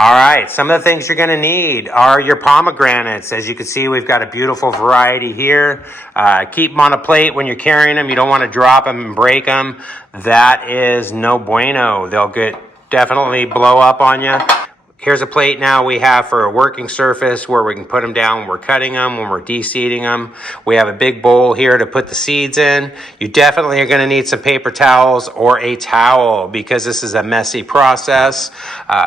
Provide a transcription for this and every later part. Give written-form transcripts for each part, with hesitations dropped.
All right, some of the things you're going to need are your pomegranates. As you can see, we've got a beautiful variety here. Keep them on a plate when you're carrying them. You don't want to drop them and break them. That is no bueno. They'll definitely blow up on you. Here's a plate now we have for a working surface where we can put them down when we're cutting them, when we're de-seeding them. We have a big bowl here to put the seeds in. You definitely are going to need some paper towels or a towel because this is a messy process.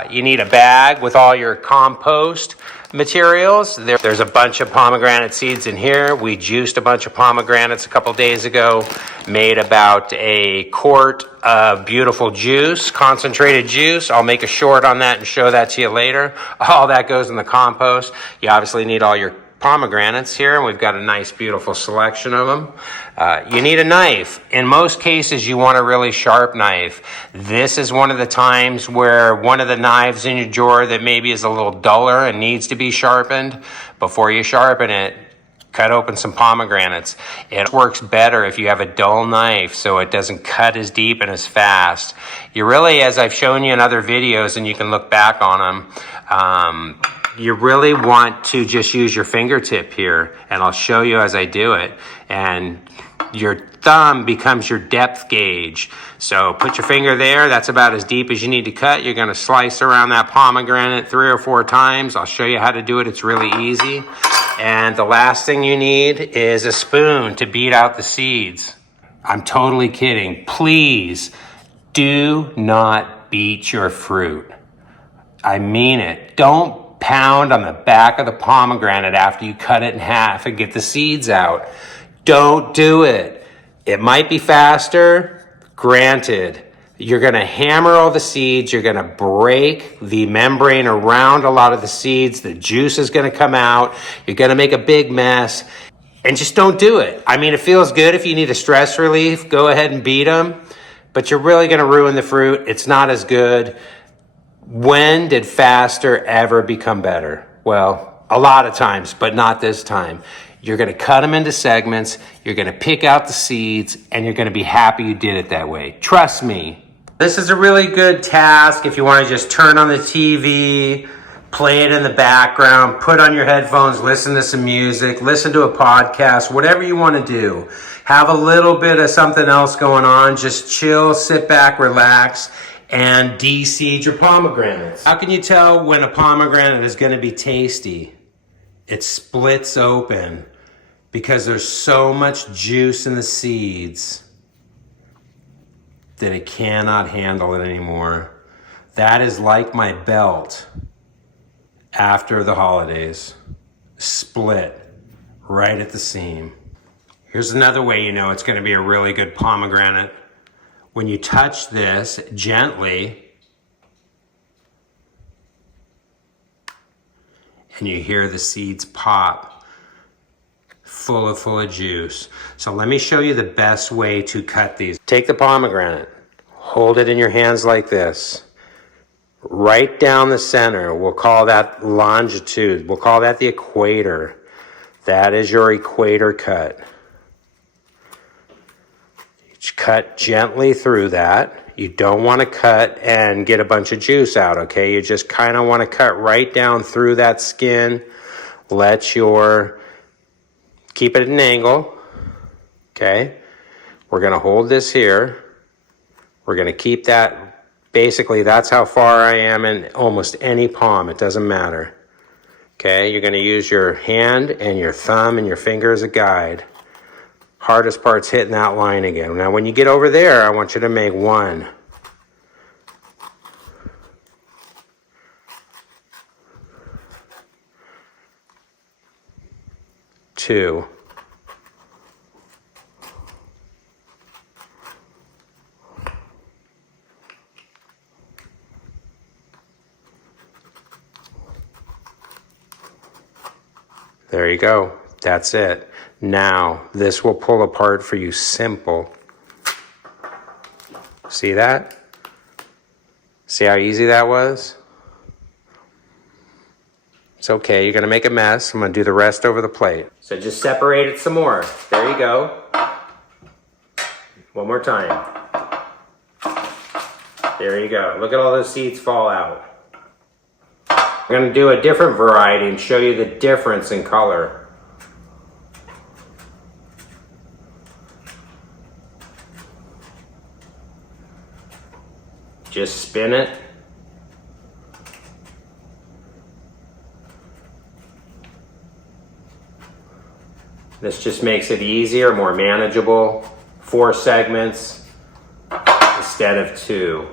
You need a bag with all your compost materials. There's a bunch of pomegranate seeds in here. We juiced a bunch of pomegranates a couple days ago, made about a quart of beautiful juice, concentrated juice. I'll make a short on that and show that to you later. All that goes in the compost. You obviously need all your pomegranates here, and we've got a nice, beautiful selection of them. You need a knife. In most cases, you want a really sharp knife. This is one of the times where one of the knives in your drawer that maybe is a little duller and needs to be sharpened. Before you sharpen it, cut open some pomegranates. It works better if you have a dull knife so it doesn't cut as deep and as fast. You really, as I've shown you in other videos, and you can look back on them, you really want to just use your fingertip here, and I'll show you as I do it. And your thumb becomes your depth gauge. So put your finger there. That's about as deep as you need to cut. You're going to slice around that pomegranate 3 or 4 times. I'll show you how to do it. It's really easy. And the last thing you need is a spoon to beat out the seeds. I'm totally kidding. Please do not beat your fruit. I mean it. Don't pound on the back of the pomegranate after you cut it in half and get the seeds out. Don't do it. It might be faster, granted. You're going to hammer all the seeds. You're going to break the membrane around a lot of the seeds. The juice is going to come out. You're going to make a big mess. And just don't do it. I mean, it feels good if you need a stress relief. Go ahead and beat them. But you're really going to ruin the fruit. It's not as good. When did faster ever become better? Well, a lot of times, but not this time. You're going to cut them into segments. You're going to pick out the seeds, and you're going to be happy you did it that way. Trust me. This is a really good task if you want to just turn on the TV, play it in the background, put on your headphones, listen to some music, listen to a podcast, whatever you want to do. Have a little bit of something else going on. Just chill, sit back, relax, and de-seed your pomegranates. How can you tell when a pomegranate is going to be tasty? It splits open because there's so much juice in the seeds that it cannot handle it anymore. That is like my belt after the holidays. Split right at the seam. Here's another way you know it's going to be a really good pomegranate. When you touch this gently, and you hear the seeds pop, full of juice. So let me show you the best way to cut these. Take the pomegranate, hold it in your hands like this, right down the center. We'll call that longitude. We'll call that the equator. That is your equator cut. Cut gently through that. You don't want to cut and get a bunch of juice out, okay? You just kind of want to cut right down through that skin. Keep it at an angle, okay? We're going to hold this here. We're going to keep that, basically that's how far I am in almost any palm. It doesn't matter, okay? You're going to use your hand and your thumb and your finger as a guide. Hardest part's hitting that line again. Now, when you get over there, I want you to make 1, 2, 3. There you go. That's it. Now, this will pull apart for you simple. See that? See how easy that was? It's okay, you're gonna make a mess. I'm gonna do the rest over the plate. So just separate it some more. There you go. One more time. There you go. Look at all those seeds fall out. We're going to do a different variety and show you the difference in color. Just spin it. This just makes it easier, more manageable. 4 segments instead of 2.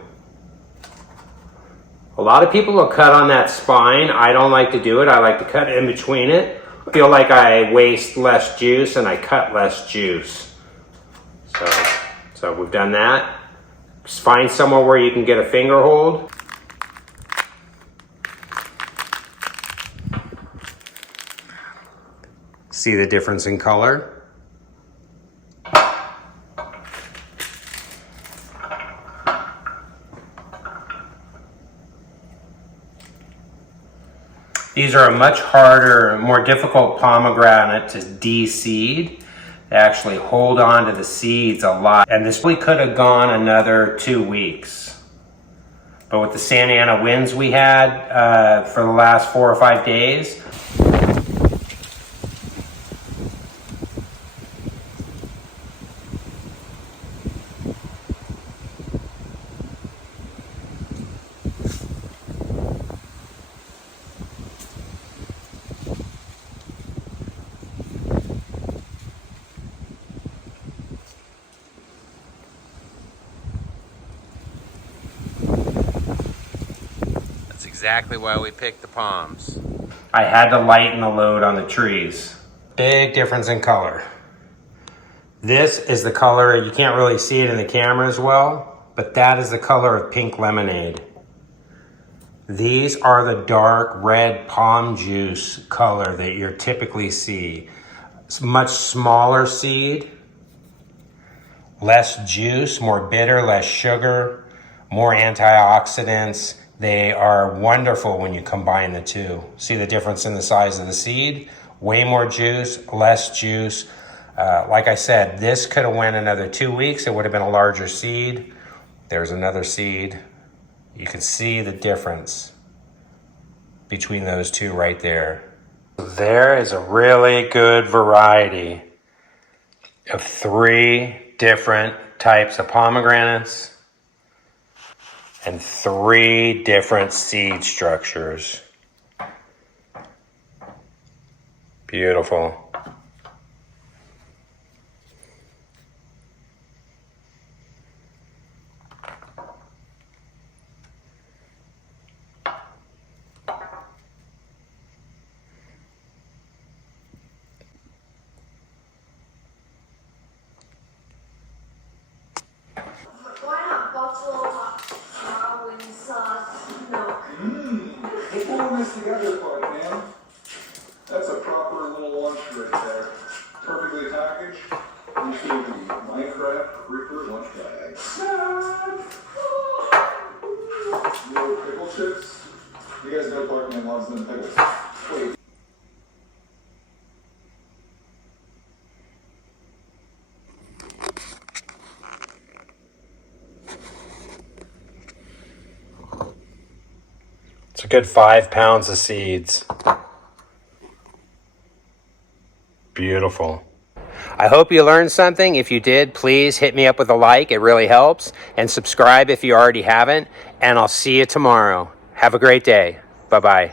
A lot of people will cut on that spine. I don't like to do it. I like to cut in between it. I feel like I waste less juice and I cut less juice. So we've done that. Just find somewhere where you can get a finger hold. See the difference in color? These are a much harder, more difficult pomegranate to de-seed. They actually hold on to the seeds a lot. And this really could have gone another 2 weeks. But with the Santa Ana winds we had for the last 4 or 5 days, exactly why we picked the palms. I had to lighten the load on the trees. Big difference in color. This is the color, you can't really see it in the camera as well, but that is the color of pink lemonade. These are the dark red palm juice color that you typically see. It's much smaller seed, less juice, more bitter, less sugar, more antioxidants. They are wonderful when you combine the two. See the difference in the size of the seed? Way more juice, less juice. Like I said, this could have went another 2 weeks. It would have been a larger seed. There's another seed. You can see the difference between those two right there. There is a really good variety of 3 different types of pomegranates and 3 different seed structures. Beautiful. Why not buffalo with milk? They pulling this together for it, man. That's a proper little lunch right there. Perfectly packaged. Into the Minecraft Ripper lunch bag. Little pickle chips. You guys know Parkman loves them pickles. Wait. It's a good 5 pounds of seeds. Beautiful. I hope you learned something. If you did, please hit me up with a like. It really helps. And subscribe if you already haven't. And I'll see you tomorrow. Have a great day. Bye-bye.